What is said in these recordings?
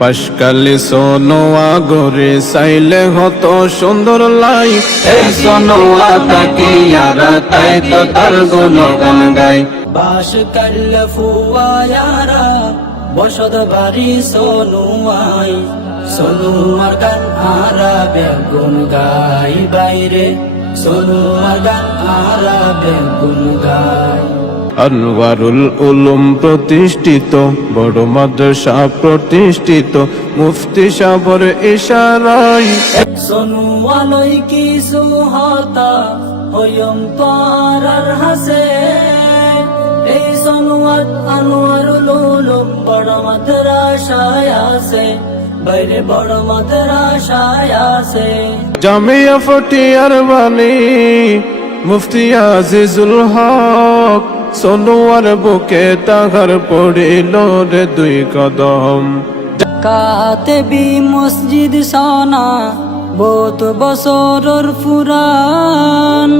বাসকালি সোনোয়া গোরে সাইলে হতো সুন্দর লাই, এই সোনোয়া তাকিয়ারা তাই তো তার গুণগান গাই। বাসকাল ফুয়ায়ারা বসত বাড়ি সোনুয়াই, সোনুয়ার গান আরা বেগুন গাই বাইরে, সোনুয়ার গান আরা বেগুন গাই। আনওয়ারুল উলুম প্রতিষ্ঠিত, বড় মাদ্রাসা প্রতিষ্ঠিত, মুফতি সাবর ইশারায়। সোনুয়ালই কিছু হতা হইম পারার হাসে, এই সোনুয়াত আনোয়ারুল উলুম বড় মাদ্রাসায় আছে, বাইরে বড় মাদ্রাসায় আছে। জামিয়া ফটিয়ার বাণী মুফতি আজিজুল হক, সোনোয়ার বুকে তাহার পড়িল রে দুই কদম। কাতেবি মসজিদ সানা বহুত বছরর পুরান,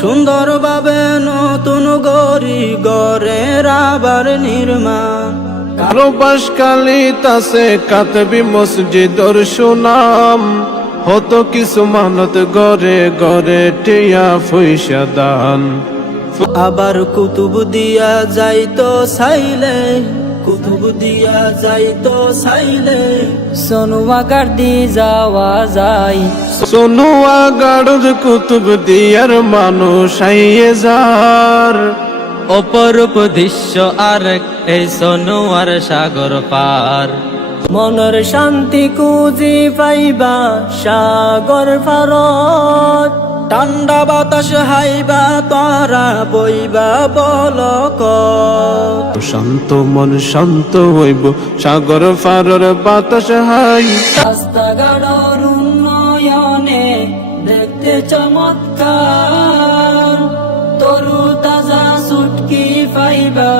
সুন্দরভাবে নতুন গড়ি গড়ের আবার নির্মাণ। কারো বাসকালি তাসে কাতবি মসজিদর সুনাম, হতো কিছু মানত গড়ে গড়ে টিয়া পয়সা দান। আবার কুতুব দিয়া যাইতো সাইলে, কুতুব দিয়া যাইতো সাইলে, সোনুয়া গাড়ি যাওয়া যায়। সোনোয়া গাড়ুর কুতুব দিয়ার মানুষ আইয়ে যার, অপরূপ দৃশ্য আরেক এই সোনোয়ার সাগর পার। মনের শান্তি খুঁজি পাইবা সাগর পারত, ঠান্ডা বাতাস হাইবা তারা বইবা বলক। শান্ত মন শান্ত হইব সাগর পারর বাতাস হাই। রাস্তাঘাটর উন্নয়নে দেখতে চমৎকার, তরু তাজা সুটকি পাইবা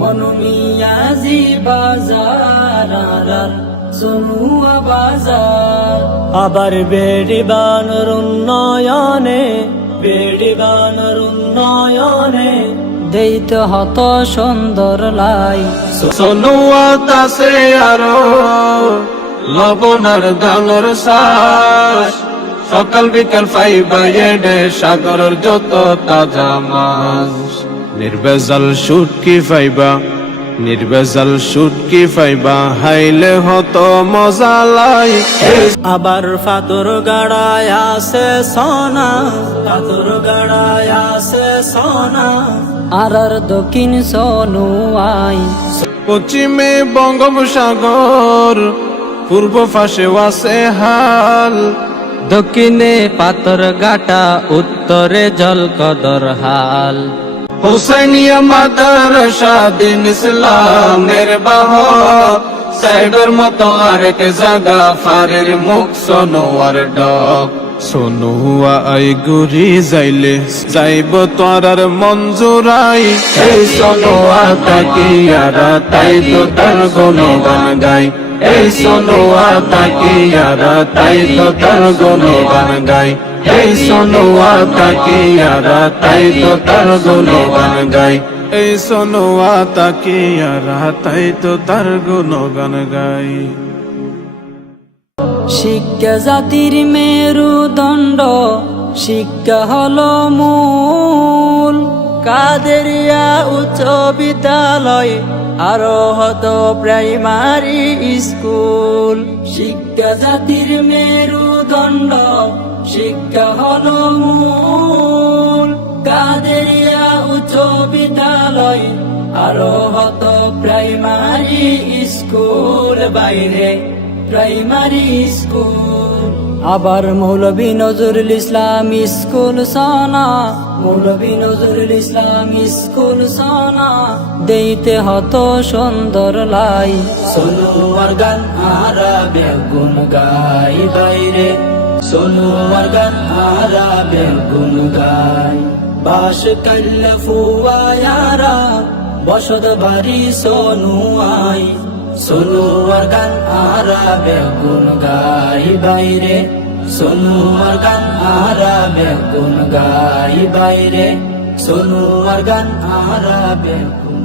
মনুমিয়াজি বাজার, সোনুয়া বাজার। আবার বেড়ি বানর উন্নয়নে, বেড়ি বানর উন্নয়নে দেইতে হত সুন্দর লাই। সোনোয়া তাসে আরো লবণার দানোর শ্বাস, সকাল বিকাল পাইবা এডে সাগরের যত তাজা মাছ। নির্ভেজাল শুটকি পাইবা, নির্ভেজাল শুটকি পাইবা, হাইলে হতো মজা লাই। আবার ফাতর গাড়ায় আছে সোনা, ফাতর গাড়ায় আছে সোনা, আর দক্ষিণ সোনুয়াই। পশ্চিমে বঙ্গোপসাগর, পূর্ব পাশে আছে হাল, দক্ষিণে পাথর গাটা, উত্তরে জলকদর হাল। হুসাইনিয়া মাদ্রাসা দিন ইসলামের বাহ, সাইডের মতো আরেক জায়গা ফারের মুখ সোনোয়ার ডক। সোনুয়া আই গুরি যাইলে যাইব তোরার মঞ্জুরাই, এই সোনোয়া তাকিয়ারা তাই তো তার গুণগান গাই। এই সোনোয়া তাকিয়ারা তাই তো তার গুণগান গাই। এই সোনোয়া তাকিয়ারা তাই তো তার গুণগান গাই। এই সোনোয়া তাকিয়ারা তাই তো তার গুণগান গাই। শিক্ষা জাতির মেরুদণ্ড, শিক্ষা হলো মূল, কাদেরিয়া উচ্চ বিদ্যালয় আরো হতো প্রাইমারি স্কুল। শিক্ষা জাতির মেরুদণ্ড, শিক্ষা হলো মূল, কাদেরিয়া উচ্চ বিদ্যালয় আরো হতো প্রাইমারি স্কুল, বাইরে প্রাইমারি স্কুল। আবার মৌলভী নজরুল ইসলাম স্কুল সানা, মৌলভী নজরুল ইসলাম স্কুল সানা দেইতে হতো সুন্দর লাই। সোনুয়ার গান আরা বেগুন গাই বাইরে, সোনুয়ার গান আরা বেগুন গাই। বাসকাল ফুয়ায়ারা বসত বাড়ি সোনুয়াই, সোনুয়ার গান আরা বেগুন গাই বাইরে, সোনুয়ার গান আরা বেগুন গাই বাইরে, সোনুয়ার গান আরা বেগুন